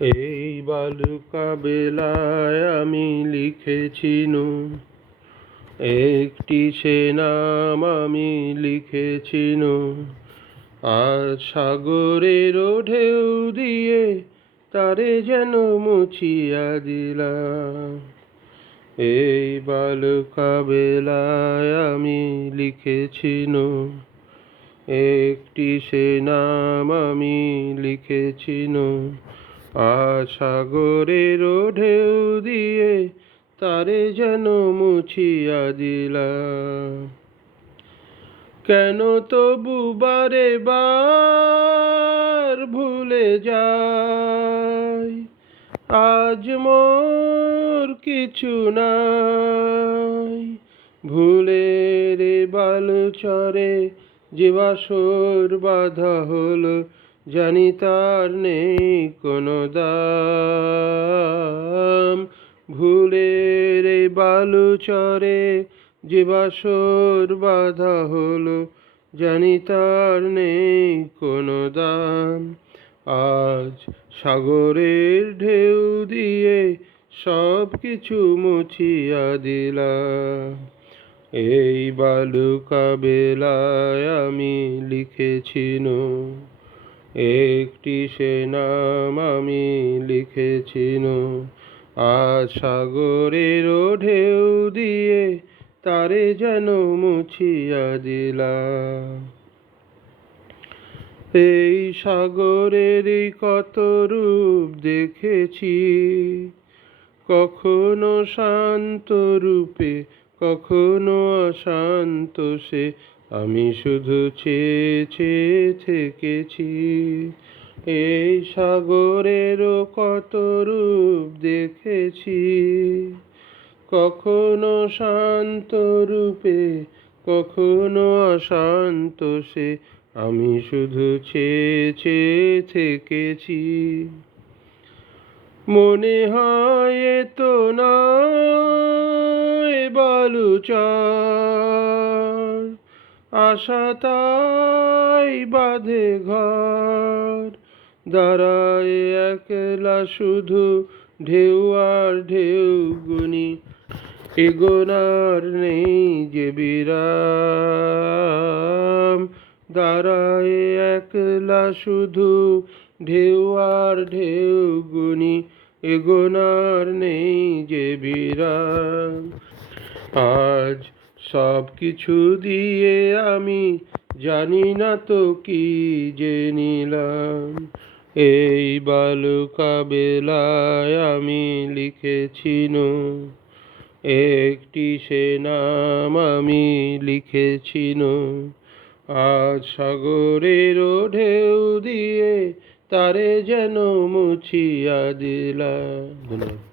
এই বালুকা বেলায় আমি লিখেছিনু একটি সে নাম আমি লিখেছিনু আর সাগরের ঢেউ দিয়ে তারে যেন মুছিয়া দিলাম। এই বালুকা বেলায় আমি লিখেছিনু একটি সে নাম আমি লিখেছিনু সাগরের ঢেউ দিয়ে তারে যেন মুছিয়া দিলাম। কেন তবু বারে বার ভুলে যাই, আজ মোর কিছু নাই। ভুলের বালুচরে যে বাসর বাধা হলো জানি তার নেই কোনো দাম। ভুলের এই বালুচরে যে বাসর বাধা হলো জানি তার নেই কোনো দাম। আজ সাগরের ঢেউ দিয়ে সব কিছু মুছিয়া দিলাম। এই বালুকা বেলায় আমি লিখেছিনু একটি সে নাম আমি লিখেছিনু আজ সাগরের ঢেউ দিয়ে তারে যেন মুছিয়া দিলাম। এই সাগরের কত রূপ দেখেছি, কখনো শান্ত রূপে, কখনো অশান্ত সে আমি শুধু চেয়ে চেয়ে থেকেছি। এই সাগরেরও কত রূপ দেখেছি। কখনো শান্ত রূপে, কখনো অশান্ত সে, আমি শুধু চেয়ে চেয়ে থেকেছি। মনে হয় তো নয়, বালুচর। আশা তাই বাঁধে ঘর, দাঁড়ায় একলা শুধু ঢেউ আর ঢেউ গুনি। এগোনার নেই যে বিরাম, দাঁড়ায় একলা শুধু ঢেউ আর ঢেউ গুনি। এগোনার নেই যে বিরাম, আজ সব কিছু দিয়ে আমি জানি না তো কি যে নিলাম। এই বালুকা বেলায় আমি লিখেছিনু একটি সে নাম আমি লিখেছিনু আজ সাগরের ঢেউ দিয়ে তারে যেন মুছিয়া ধন্যবাদ।